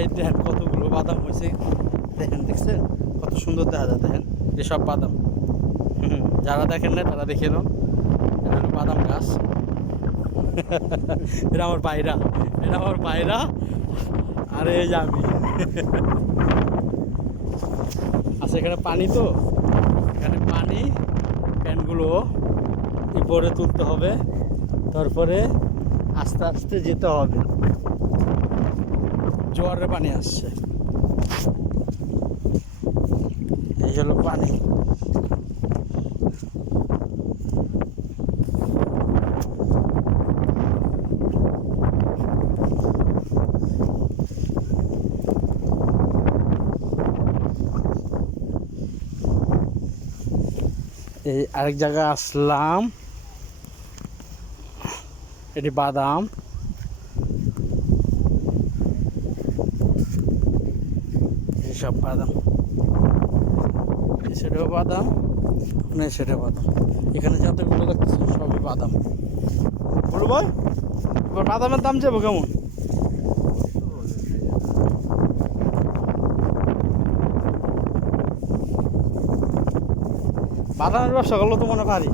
এই দেখেন কতগুলো বাদাম হয়েছে, দেখেন দেখছেন কত সুন্দর দেখা যায়, দেখেন এসব বাদাম। যারা দেখেন না তারা দেখে নাও, এটা হলো বাদাম গাছ। এটা আমার বাইরা, এটা আমার বাইরা, আর এই যে আমি। আচ্ছা এখানে পানি, তো এখানে পানি, ক্যানগুলো উপরে তুলতে হবে, তারপরে আস্তে আস্তে যেতে হবে। জোয়ারের পানি আসছে, এই হলো পানি। এই আরেক জায়গায় আসলাম, এটি বাদাম। এইসব বাদাম, সেটাও বাদাম, সেটা বাদাম। এখানে যতগুলো দেখতেছি সবই বাদাম। বলো ভাই, এবার বাদামের দাম যাবো কেমন? বাদামের ব্যবসা করলো তো মনে পারি।